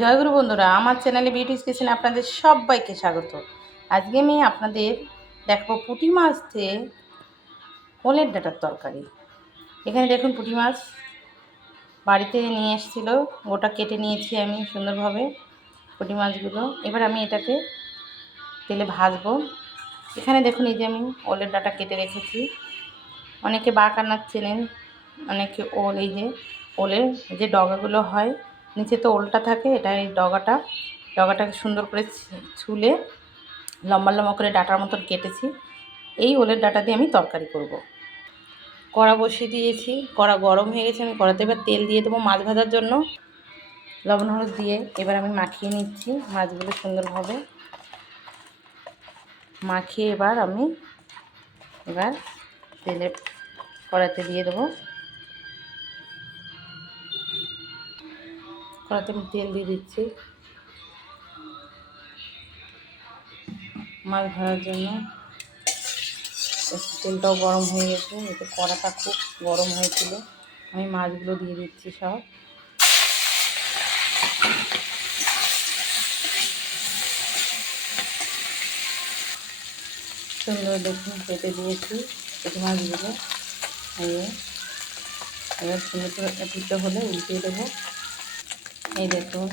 জয়গুরু বন্ধুরা, আমার চ্যানেলে বিউটিস কিচেনে আপনাদের সবাইকে স্বাগত। আজকে আমি আপনাদের দেখাবো পুঁটি মাছ দিয়ে ওলের ডাঁটার তরকারি। এখানে দেখুন পুঁটি মাছ বাড়িতে নিয়ে এসেছিল, ওটা কেটে নিয়েছি আমি সুন্দরভাবে পুঁটি মাছগুলো। এবার আমি এটাকে তেলে ভাজবো। এখানে দেখুন এই যে আমি ওলের ডাঁটা কেটে রেখেছি। অনেকে বাঁকান্না চেনেন, অনেকে ওল, এই যে ওলের যে ডগাগুলো হয় নিচে তো ওলটা থাকে, এটা এই ডগাটাকে সুন্দর করে ছুলে লম্বা লম্বা করে ডাঁটার মতন কেটেছি। এই ওলের ডাঁটা দিয়ে আমি তরকারি করব। কড়া বসিয়ে দিয়েছি, কড়া গরম হয়ে গেছে। আমি কড়াতে এবার তেল দিয়ে দেবো মাছ ভাজার জন্য। লবণ হলুদ দিয়ে এবার আমি মাখিয়ে নিচ্ছি মাছগুলো সুন্দরভাবে মাখিয়ে। এবার তেলে কড়াতে দিয়ে দেবো। কড়াতে আমি তেল দিয়ে দিচ্ছি মাছ ভাজার জন্য। তেলটাও গরম হয়ে গেছে, এতে কড়াটা খুব গরম হয়েছিল। আমি মাছগুলো দিয়ে দিচ্ছি সব। সুন্দর দেখুন কেটে দিয়েছি পুঁটি মাছগুলো। এবার সুন্দর করে পিঠে হলে উল্টিয়ে দেবো। এই দেখুন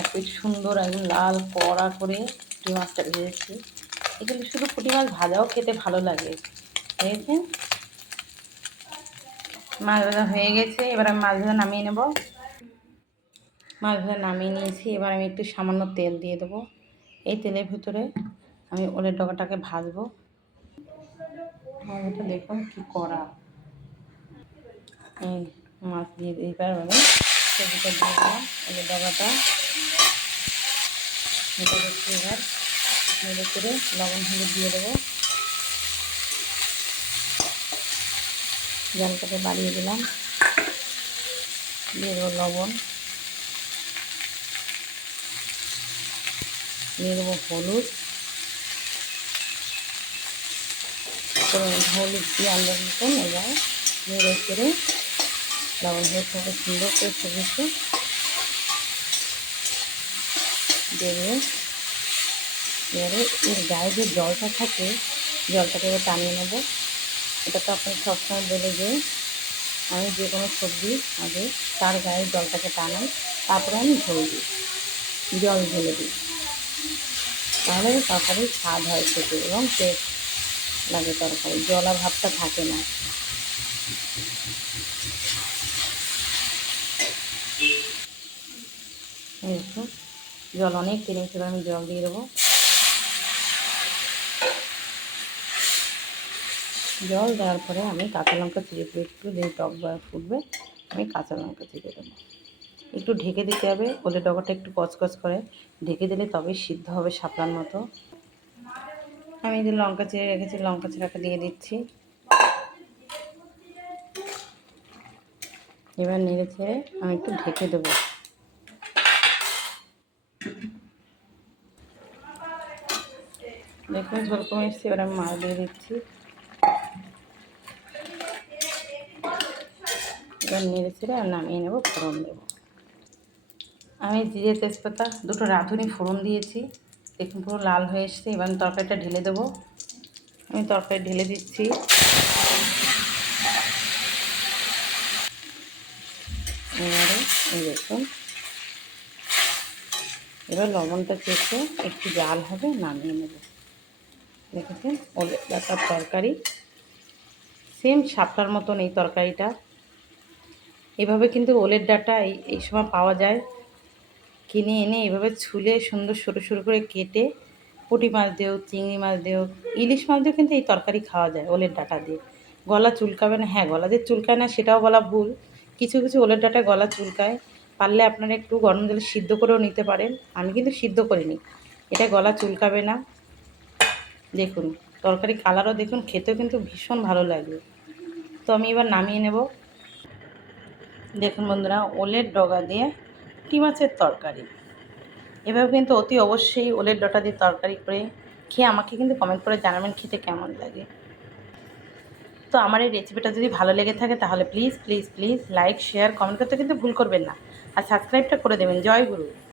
এক সুন্দর একদম লাল কড়া করে পুঁটি মাছটা ভেজেছি। এগুলো শুধু পুঁটি মাছ ভাজাও খেতে ভালো লাগে। দেখেছেন মাছ ভাজা হয়ে গেছে। এবার আমি মাছ ভাজা নামিয়ে নেব। মাছ ভাজা নামিয়ে নিয়েছি। এবার আমি একটু সামান্য তেল দিয়ে দেবো। এই তেলের ভিতরে আমি ওলের ডগাটাকে ভাজবো। মাছটা দেখুন কি কড়া। এই মাছ দিয়ে এবার আমি সবজিটা দিয়ে দিলাম ওলের ডগাটা। এটা দেখছি এবার নেড়ে করে লবণ হলুদ দিয়ে দেবো। জলটাকে বাড়িয়ে দিলাম, দিয়ে দেবো লবণ, দিয়ে দেবো হলুদ। হলুদ দিয়ে আন্দাজ মতন এবার নেড়ে করে লবণ হলুদটাকে সুন্দর করে সবজিতে দেবে। এবারে এর গায়ে যে জলটা থাকে জলটাকে এবার টানিয়ে নেব। এটা তো আপনি সবসময় বলে যে আমি যে কোনো সবজি আগে তার গায়ে জলটাকে টানাই, তারপরে আমি ঝোল দিই, জল ঢেলে দিই। তাহলে তরকারির স্বাদ হয় খেতে এবং টেস্ট লাগে, তরকারি জলা ভাবটা থাকে না। একটু জল অনেক টেনে হিসেবে আমি জল দিয়ে দেবো। জল দেওয়ার পরে আমি কাঁচা লঙ্কা চিড়ে একটু দিয়ে টক ফুটবে, আমি কাঁচা লঙ্কা চিড়ে দেবো। একটু ঢেকে দিতে হবে, ওলের ডগাটা একটু কচকচ করে ঢেকে দিলে তবেই সিদ্ধ হবে শাপলার মতো। আমি যে লঙ্কা চিড়ে রেখেছি লঙ্কা চিড়াটা দিয়ে দিচ্ছি। এবার নেড়ে ছেড়ে আমি একটু ঢেকে দেবো। দেখুন ঝোল কমে এসছে, এবার আমি মাছ দিয়ে দিচ্ছি। এবার নেড়ে ছেড়ে আর নামিয়ে নেবো, ফোড়ন দেবো। আমি জিরে তেজপাতা দুটো রাঁধুনি ফোড়ন দিয়েছি। দেখুন পুরো লাল হয়ে এসছে। এবার আমি তরকারিটা ঢেলে দেবো। আমি তরকারি ঢেলে দিচ্ছি। এবারে এই দেখুন এবার লবণটা চেখে একটু জাল হবে নামিয়ে নেব। দেখেছেন ওলের ডাঁটার তরকারি সেম শাপলার মতন এই তরকারিটা। এভাবে কিন্তু ওলের ডাঁটা এই সময় পাওয়া যায়, কিনে এনে এভাবে ছুলে সুন্দর সরু সরু করে কেটে পুঁটি মাছ দিয়েও চিংড়ি মাছ দিয়েও ইলিশ মাছ দিয়েও কিন্তু এই তরকারি খাওয়া যায় ওলের ডাঁটা দিয়ে। গলা চুলকাবে না। হ্যাঁ, গলা যে চুলকায় না সেটাও বলা ভুল, কিছু কিছু ওলের ডাঁটায় গলা চুলকায়। পারলে আপনারা একটু গরম জলে সিদ্ধ করেও নিতে পারেন। আমি কিন্তু সিদ্ধ করিনি, এটা গলা চুলকাবে না। দেখুন তরকারি কালারও দেখুন, খেতেও কিন্তু ভীষণ ভালো লাগবে। তো আমি এবার নামিয়ে নেব। দেখুন বন্ধুরা ওলের ডগা দিয়ে পুঁটি মাছের তরকারি। এভাবে কিন্তু অতি অবশ্যই ওলের ডাঁটা দিয়ে তরকারি করে খেয়ে আমাকে কিন্তু কমেন্ট করে জানাবেন খেতে কেমন লাগে। তো আমার এই রেসিপিটা যদি ভালো লেগে থাকে তাহলে please please please like share comment করতে কিন্তু ভুল করবেন না। আর সাবস্ক্রাইবটা করে দেবেন। জয় গুরু।